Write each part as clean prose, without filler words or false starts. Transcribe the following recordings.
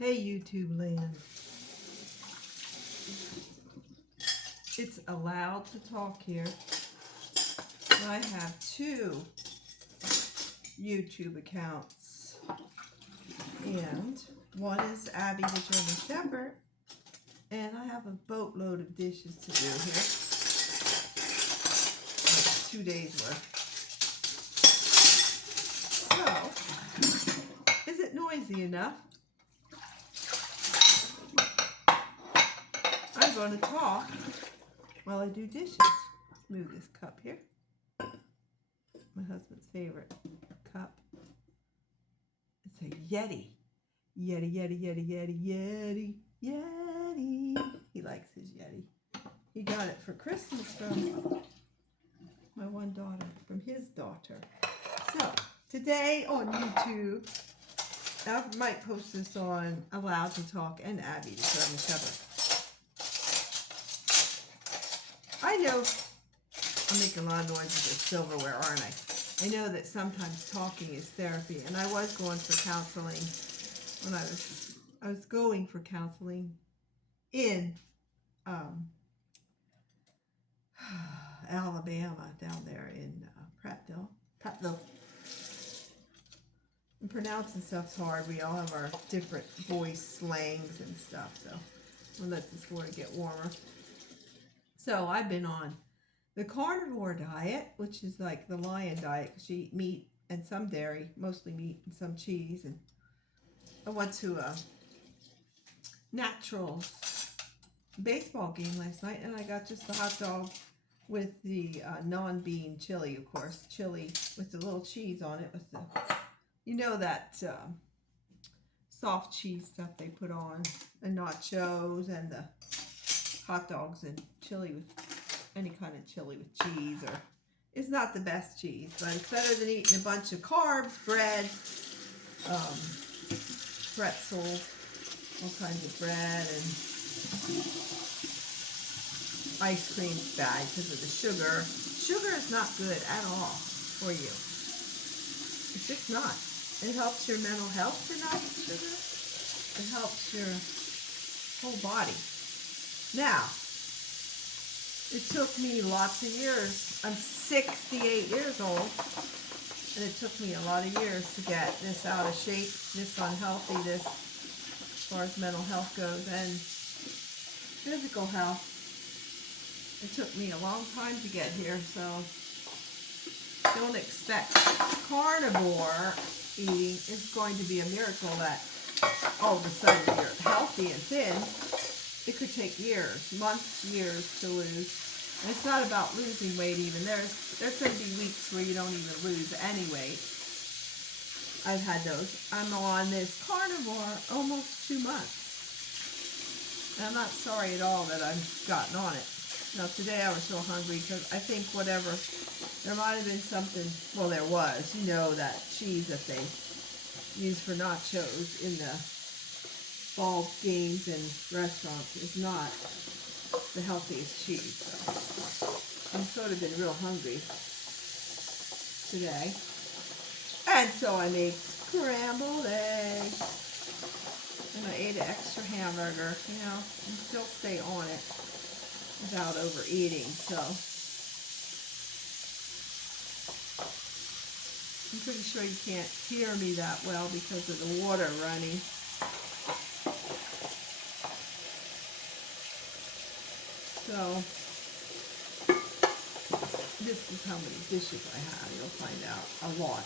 Hey YouTube land. It's allowed to talk here. I have two YouTube accounts. And one is Abby the German Shepherd. And I have a boatload of dishes to do here. 2 days worth. So, is it noisy enough? I'm going to talk while I do dishes. Let's move this cup here. My husband's favorite cup. It's a Yeti. Yeti, Yeti, Yeti, Yeti, Yeti, Yeti. He likes his Yeti. He got it for Christmas from my one daughter, from his daughter. So, today on YouTube, I might post this on Allowed to Talk and Abby the German Shepherd. I know I'm making a lot of noise with this silverware, aren't I? I know that sometimes talking is therapy, and I was going for counseling when I was going for counseling in Alabama, down there in Prattville. And pronouncing stuff's hard. We all have our different voice slangs and stuff, so we'll let this water get warmer. So I've been on the carnivore diet, which is like the lion diet, because you eat meat and some dairy, mostly meat and some cheese. And I went to a Naturals baseball game last night, and I got just the hot dog with the non-bean chili, of course, chili with the little cheese on it, with the, you know, that soft cheese stuff they put on, the nachos and the hot dogs and chili with any kind of chili with cheese. Or it's not the best cheese, but it's better than eating a bunch of carbs, bread, pretzels, all kinds of bread, and ice cream's bad because of the sugar. Sugar is not good at all for you. It's just not. It helps your mental health to not eat sugar. It helps your whole body. Now, it took me lots of years. I'm 68 years old, and it took me a lot of years to get this out of shape, this unhealthy, this as far as mental health goes, and physical health. It took me a long time to get here, so don't expect carnivore eating is going to be a miracle that all of a sudden you're healthy and thin. It could take years, months, years to lose. And it's not about losing weight even. There's going to be weeks where you don't even lose any weight. I've had those. I'm on this carnivore almost 2 months. And I'm not sorry at all that I've gotten on it. Now today I was so hungry because I think whatever, there might have been something, well there was, you know, that cheese that they use for nachos in the ball games and restaurants is not the healthiest cheese. So I've sort of been real hungry today. And so I made scrambled eggs. And I ate an extra hamburger, you know, and still stay on it without overeating. So I'm pretty sure you can't hear me that well because of the water running. So this is how many dishes I have. You'll find out a lot.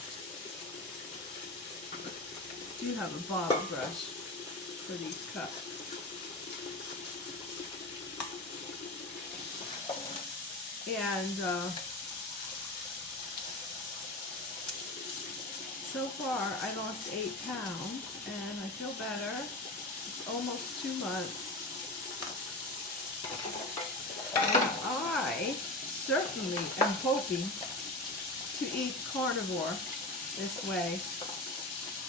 I do have a bottle brush for these cups. And so far I lost 8 pounds and I feel better. It's almost 2 months. And I certainly am hoping to eat carnivore this way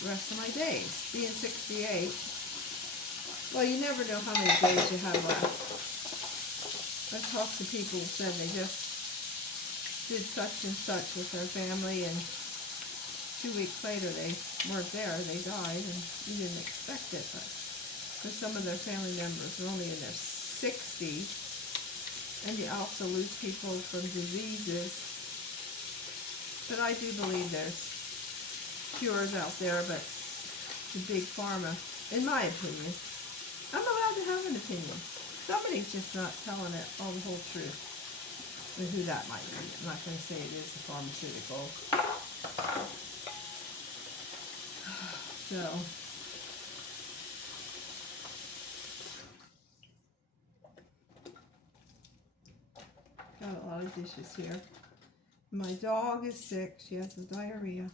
the rest of my days. Being 68, well, you never know how many days you have left. I've talked to people who said they just did such and such with their family, and 2 weeks later they weren't there, they died, and you didn't expect it, but because some of their family members are only in their 60s. And you also lose people from diseases. But I do believe there's cures out there, but the big pharma, in my opinion, I'm allowed to have an opinion. Somebody's just not telling it all the whole truth. But who that might be. I'm not going to say it is a pharmaceutical. So, got a lot of dishes here. My dog is sick. She has diarrhea.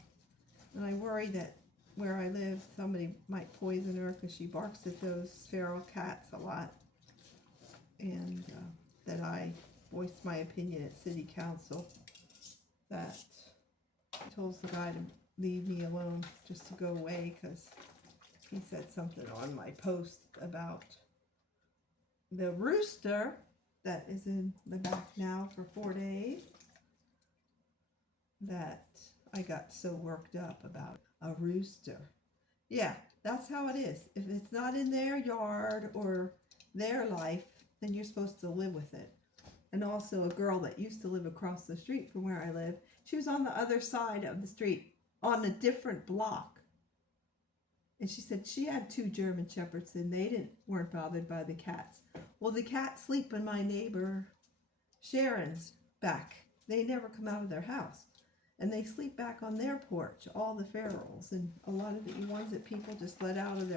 And I worry that where I live, somebody might poison her because she barks at those feral cats a lot. And that I voiced my opinion at city council that I told the guy to leave me alone, just to go away, because he said something on my post about the rooster that is in the back now for 4 days, that I got so worked up about a rooster. Yeah, that's how it is. If it's not in their yard or their life, then you're supposed to live with it. And also a girl that used to live across the street from where I live, she was on the other side of the street on a different block. And she said she had 2 German Shepherds and they weren't bothered by the cats. Well, the cats sleep in my neighbor Sharon's back. They never come out of their house. And they sleep back on their porch, all the ferals and a lot of the ones that people just let out of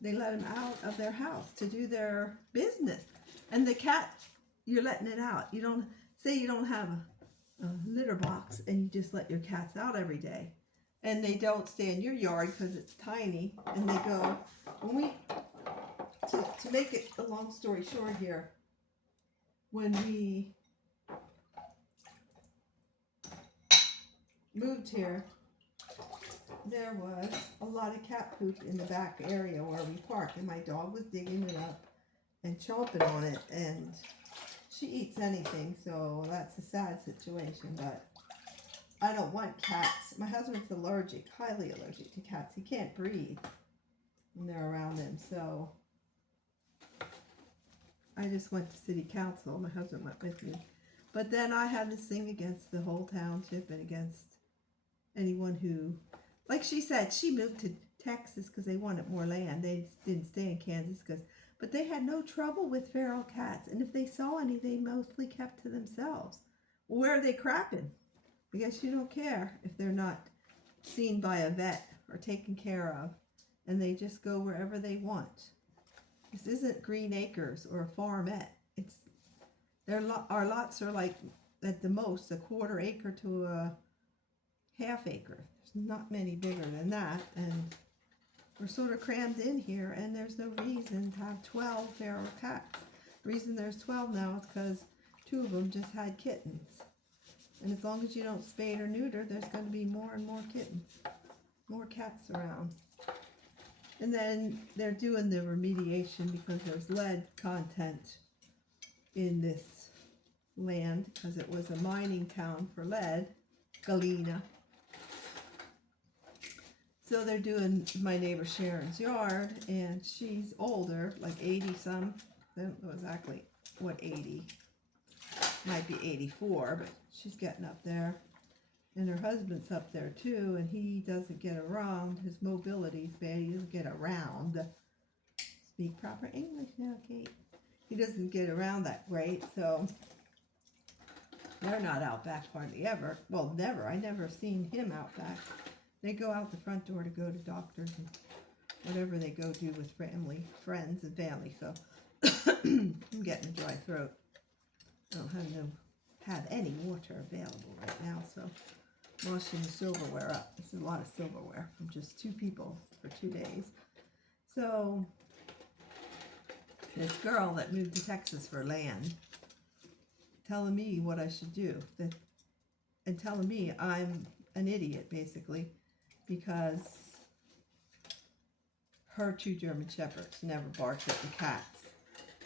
they let them out of their house to do their business. And the cat, you're letting it out. You don't, say you don't have a litter box and you just let your cats out every day. And they don't stay in your yard because it's tiny. And they go, to make it a long story short here, when we moved here, there was a lot of cat poop in the back area where we park, and my dog was digging it up and chomping on it, and she eats anything, so that's a sad situation. But I don't want cats. My husband's allergic, highly allergic to cats. He can't breathe when they're around him, so I just went to city council. My husband went with me. But then I had this thing against the whole township and against anyone who, like she said, she moved to Texas because they wanted more land. They didn't stay in Kansas but they had no trouble with feral cats. And if they saw any, they mostly kept to themselves. Where are they crapping? Because you don't care if they're not seen by a vet or taken care of. And they just go wherever they want. This isn't Green Acres or a farmette. Our lots are like, at the most, a 1/4 acre to a 1/2 acre. There's not many bigger than that, and we're sort of crammed in here, and there's no reason to have 12 feral cats. The reason there's 12 now is because 2 of them just had kittens. And as long as you don't spade or neuter, there's going to be more and more kittens, more cats around. And then they're doing the remediation because there's lead content in this land because it was a mining town for lead, Galena. So they're doing my neighbor Sharon's yard, and she's older, like 80-some. I don't know exactly what 80. Might be 84, but she's getting up there. And her husband's up there too, and he doesn't get around. His mobility's bad. He doesn't get around. Speak proper English now, Kate. He doesn't get around that great, so they're not out back hardly ever. Well, never. I never seen him out back. They go out the front door to go to doctors and whatever they go do with friends and family. So I'm getting a dry throat. I don't have any water available right now, so I'm washing the silverware up. This is a lot of silverware from just 2 people for 2 days. So this girl that moved to Texas for land telling me what I should do, and telling me I'm an idiot, basically, because her 2 German Shepherds never barked at the cats.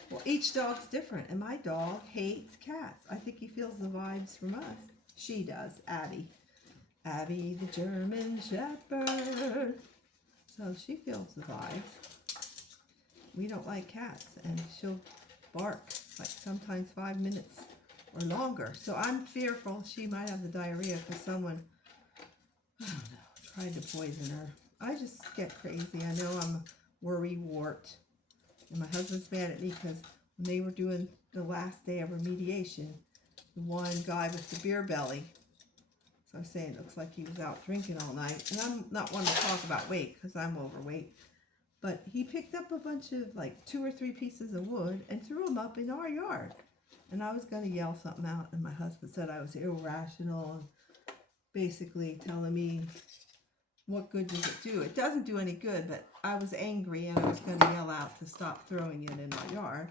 Well, each dog's different, and my dog hates cats. I think he feels the vibes from us. She does, Abby. Abby the German Shepherd. So she feels the vibes. We don't like cats, and she'll bark like sometimes 5 minutes or longer. So I'm fearful she might have the diarrhea because someone, I don't know, tried to poison her. I just get crazy. I know I'm a worry wart. And my husband's mad at me because when they were doing the last day of remediation, the one guy with the beer belly, so I'm saying it looks like he was out drinking all night. And I'm not one to talk about weight because I'm overweight. But he picked up a bunch of like 2 or 3 pieces of wood and threw them up in our yard. And I was going to yell something out, and my husband said I was irrational and basically telling me, what good does it do? It doesn't do any good, but I was angry and I was going to yell out to stop throwing it in my yard.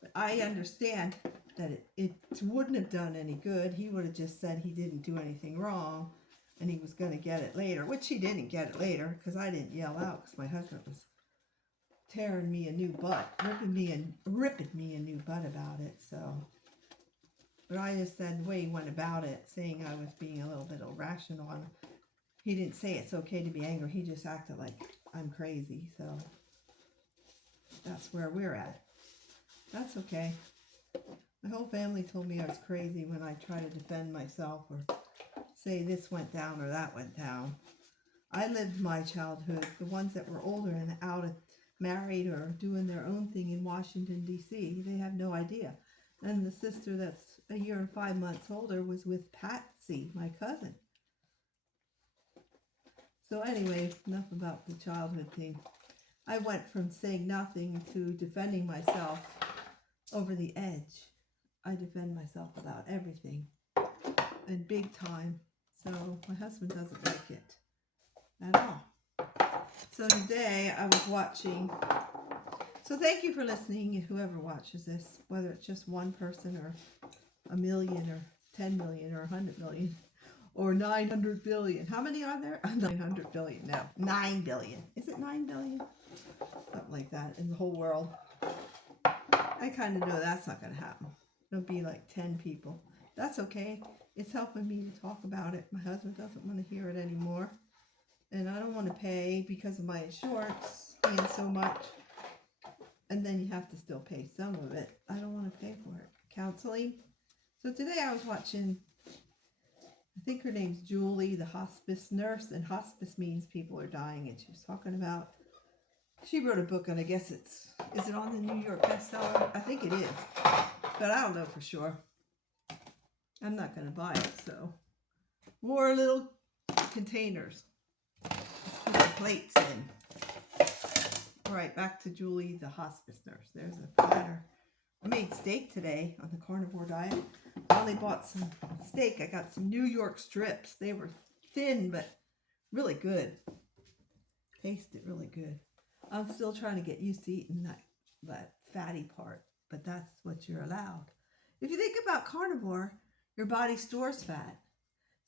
But I understand that it wouldn't have done any good. He would have just said he didn't do anything wrong and he was going to get it later, which he didn't get it later because I didn't yell out because my husband was tearing me a new butt, ripping me a new butt about it. So, but I just said the way he went about it, saying I was being a little bit irrational. He didn't say it's okay to be angry. He just acted like I'm crazy. So that's where we're at. That's okay. My whole family told me I was crazy when I try to defend myself or say this went down or that went down. I lived my childhood. The ones that were older and out of married or doing their own thing in Washington, D.C., they have no idea. And the sister that's a year and 5 months older was with Patsy, my cousin. So anyway, enough about the childhood thing. I went from saying nothing to defending myself over the edge. I defend myself about everything, and big time. So my husband doesn't like it at all. So today I was watching. So thank you for listening, whoever watches this, whether it's just one person or a million or 10 million or 100 million. Or 900 billion. How many are there? 900 billion. No, 9 billion. Is it 9 billion? Something like that in the whole world. I kind of know that's not going to happen. It'll be like 10 people. That's okay. It's helping me to talk about it. My husband doesn't want to hear it anymore. And I don't want to pay because of my insurance paying so much. And then you have to still pay some of it. I don't want to pay for it. Counseling. So today I was watching, I think her name's Julie, the hospice nurse, and hospice means people are dying, and she was talking about, she wrote a book, and I guess is it on the New York bestseller? I think it is, but I don't know for sure. I'm not going to buy it, so. More little containers. Let's put the plates in. All right, back to Julie, the hospice nurse. There's a platter. I made steak today on the carnivore diet. I only bought some steak. I got some New York strips. They were thin, but really good. Tasted really good. I'm still trying to get used to eating that fatty part, but that's what you're allowed. If you think about carnivore, your body stores fat.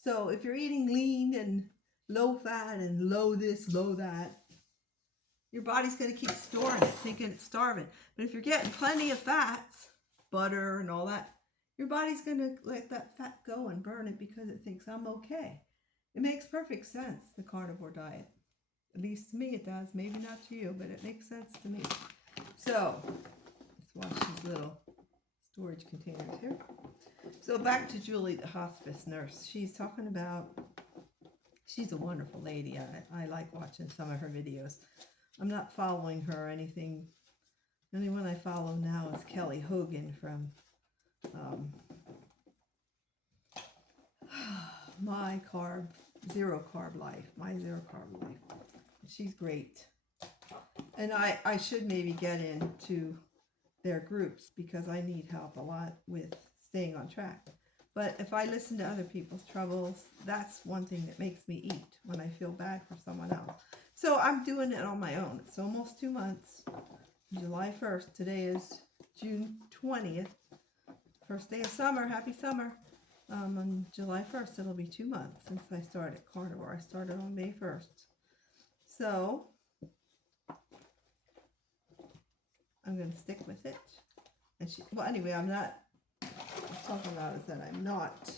So if you're eating lean and low fat and low this, low that, your body's going to keep storing it, thinking it's starving. But if you're getting plenty of fats, butter and all that, your body's going to let that fat go and burn it because it thinks I'm okay. It makes perfect sense, the carnivore diet. At least to me it does. Maybe not to you, but it makes sense to me. So, let's wash these little storage containers here. So back to Julie, the hospice nurse. She's talking about, she's a wonderful lady. I like watching some of her videos. I'm not following her or anything. The only one I follow now is Kelly Hogan from My Zero Carb Life. She's great. And I should maybe get into their groups because I need help a lot with staying on track. But if I listen to other people's troubles, that's one thing that makes me eat when I feel bad for someone else. So I'm doing it on my own. It's almost 2 months. July 1st. Today is June 20th. First day of summer. Happy summer. On July 1st, it'll be 2 months since I started carnivore. I started on May 1st. So I'm going to stick with it. And well, anyway, I'm not, what's talking about is that I'm not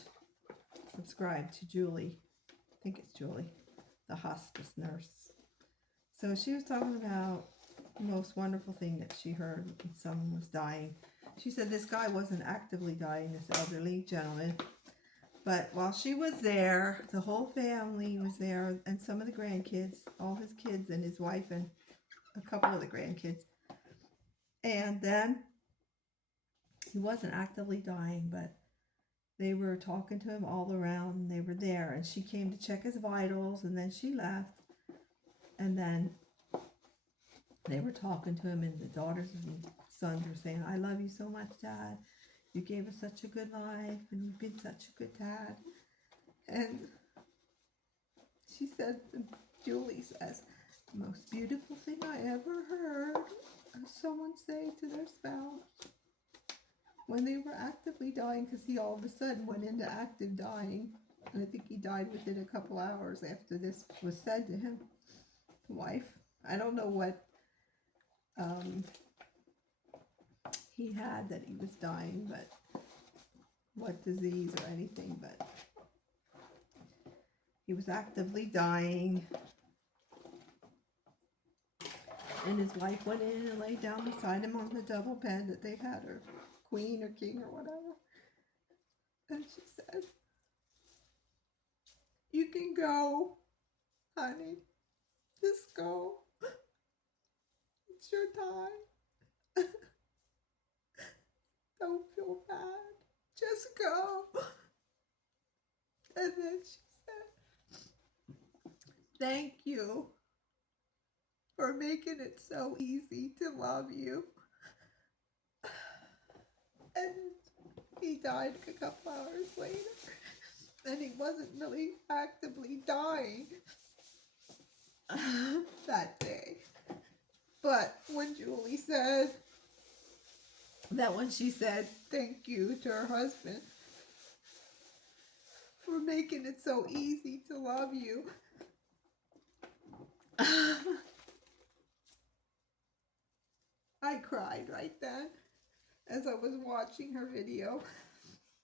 subscribed to Julie. I think it's Julie, the hospice nurse. So she was talking about the most wonderful thing that she heard when someone was dying. She said this guy wasn't actively dying, this elderly gentleman. But while she was there, the whole family was there, and some of the grandkids, all his kids and his wife and a couple of the grandkids. And then he wasn't actively dying, but they were talking to him all around, and they were there. And she came to check his vitals, and then she left. And then they were talking to him, and the daughters and sons were saying, "I love you so much, Dad. You gave us such a good life, and you've been such a good dad." And she said, Julie says, "The most beautiful thing I ever heard someone say to their spouse when they were actively dying," because he all of a sudden went into active dying. And I think he died within a couple hours after this was said to him. The wife, I don't know what he had that he was dying, but what disease or anything, but he was actively dying. And his wife went in and laid down beside him on the double bed that they had, or queen or king or whatever. And she said, "You can go, honey. Just go. It's your time. Don't feel bad. Just go." And then she said, "Thank you for making it so easy to love you." And he died a couple hours later. And he wasn't really actively dying that day. But when Julie said that, when she said thank you to her husband for making it so easy to love you, I cried right then as I was watching her video,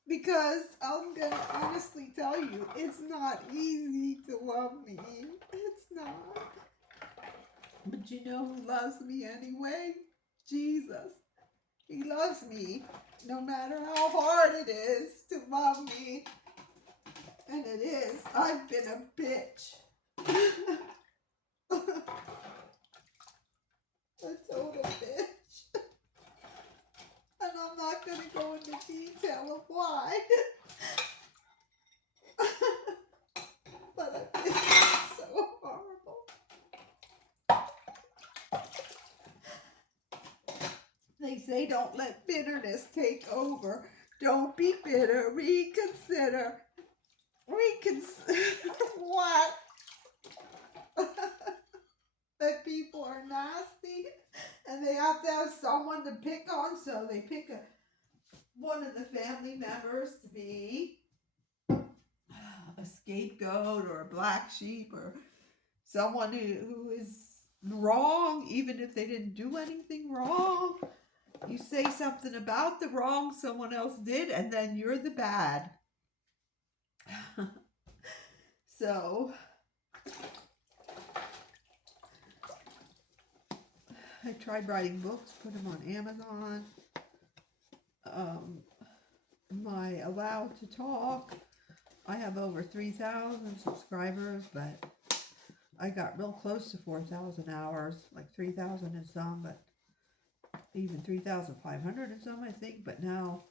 because I'm gonna honestly tell you, it's not easy to love me. It's not. But you know who loves me anyway? Jesus. He loves me no matter how hard it is to love me. And it is. I've been a bitch. A total bitch. And I'm not going to go into detail of why. But I've been so horrible. They say don't let bitterness take over. Don't be bitter. Reconsider. What? That people are nasty and they have to have someone to pick on, so they pick one of the family members to be a scapegoat or a black sheep, or someone who is wrong even if they didn't do anything wrong. You say something about the wrong someone else did, and then you're the bad. So I tried writing books, put them on Amazon. My Allowed to Talk, I have over 3,000 subscribers, but I got real close to 4,000 hours, like 3,000 and some, but even 3,500 and some, I think. But now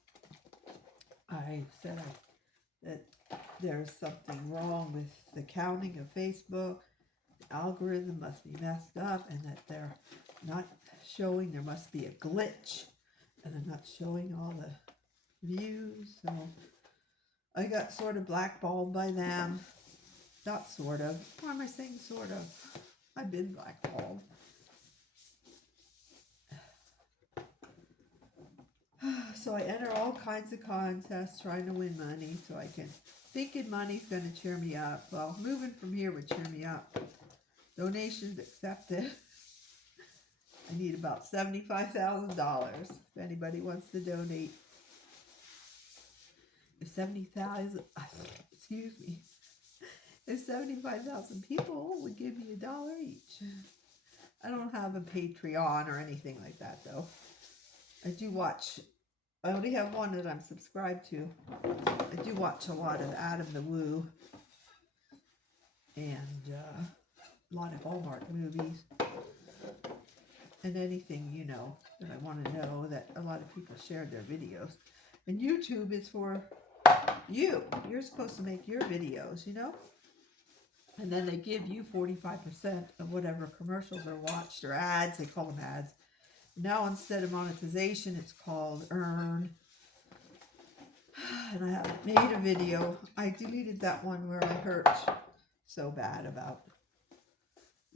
I said that there's something wrong with the counting of Facebook. The algorithm must be messed up, and that they're not showing, there must be a glitch, and they're not showing all the views. So I got sort of blackballed by them. Not sort of. Why am I saying sort of? I've been blackballed. So I enter all kinds of contests trying to win money so I can, thinking money's going to cheer me up. Well, moving from here would cheer me up. Donations accepted. I need about $75,000 if anybody wants to donate. If 70,000, excuse me, if 75,000 people would give me $1 each, I don't have a Patreon or anything like that, though. I do watch, I only have one that I'm subscribed to. I do watch a lot of Adam the Woo and a lot of Hallmark movies and anything, you know, that I want to know that a lot of people shared their videos. And YouTube is for you. You're supposed to make your videos, you know? And then they give you 45% of whatever commercials are watched or ads. They call them ads. Now instead of monetization, it's called earn. And I haven't made a video. I deleted that one where I hurt so bad about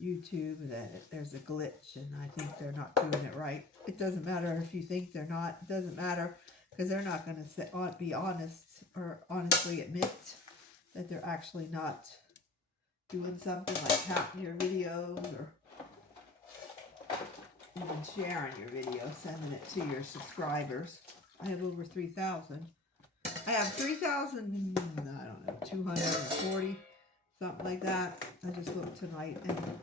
YouTube that there's a glitch and I think they're not doing it right. It doesn't matter if you think they're not. It doesn't matter because they're not going to be honest or honestly admit that they're actually not doing something like tapping your videos or even sharing your video, sending it to your subscribers. I have over 3,000. I have 3,000, I don't know, 240, something like that. I just looked tonight and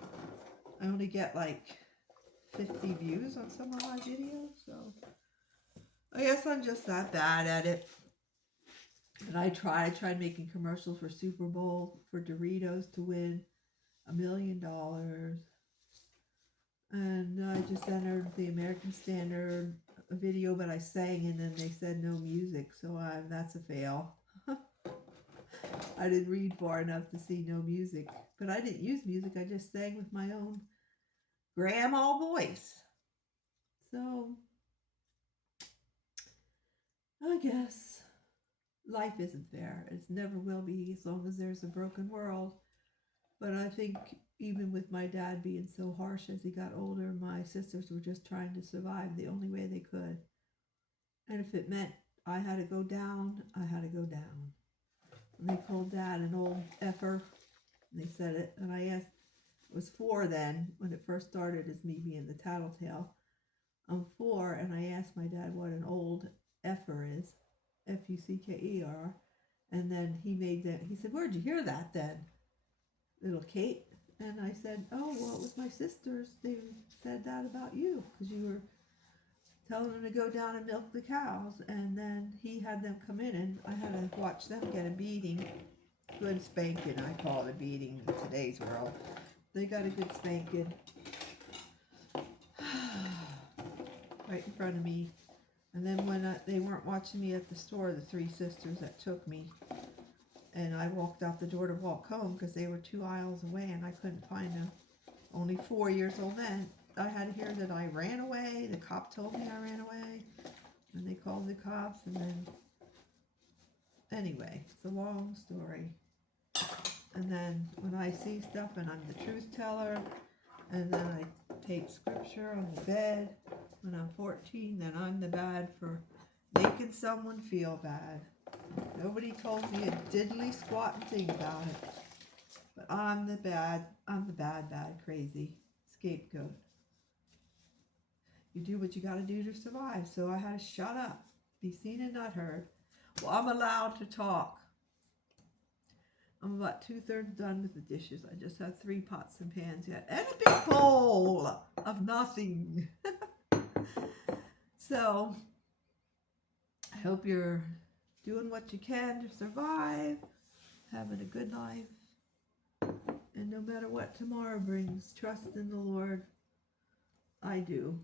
I only get like 50 views on some of my videos, so I guess I'm just that bad at it. And I tried making commercials for Super Bowl for Doritos to win $1 million. And I just entered the American Standard video, but I sang and then they said no music, so that's a fail. I didn't read far enough to see no music, but I didn't use music. I just sang with my own grandma voice. So I guess life isn't fair. It never will be as long as there's a broken world. But I think even with my dad being so harsh as he got older, my sisters were just trying to survive the only way they could. And if it meant I had to go down, I had to go down. And they called Dad an old effer. And they said it. And I asked, it was 4 then, when it first started as me being the tattletale. I'm 4, and I asked my dad what an old effer is. F-U-C-K-E-R. And then he said, where'd you hear that then, little Kate? And I said, oh, well, it was my sisters. They said that about you, because you were telling them to go down and milk the cows. And then he had them come in, and I had to watch them get a beating. Good spanking, I call it a beating in today's world. They got a good spanking. Right in front of me. And then when they weren't watching me at the store, the 3 sisters that took me, and I walked out the door to walk home because they were 2 aisles away and I couldn't find them. Only 4 years old then. I had to hear that I ran away. The cop told me I ran away. And they called the cops, and then anyway, it's a long story. And then when I see stuff and I'm the truth teller, and then I take scripture on the bed when I'm 14, then I'm the bad for making someone feel bad. Nobody told me a diddly squatting thing about it. But I'm the bad, crazy scapegoat. You do what you gotta do to survive, so I had to shut up, be seen and not heard. Well, I'm allowed to talk. I'm about 2/3 done with the dishes. I just have 3 pots and pans yet, and a big bowl of nothing. So, I hope you're doing what you can to survive, having a good life, and no matter what tomorrow brings, trust in the Lord. I do.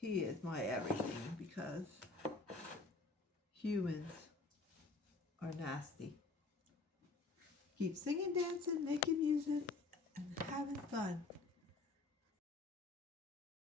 He is my everything, because humans are nasty. Keep singing, dancing, making music, and having fun.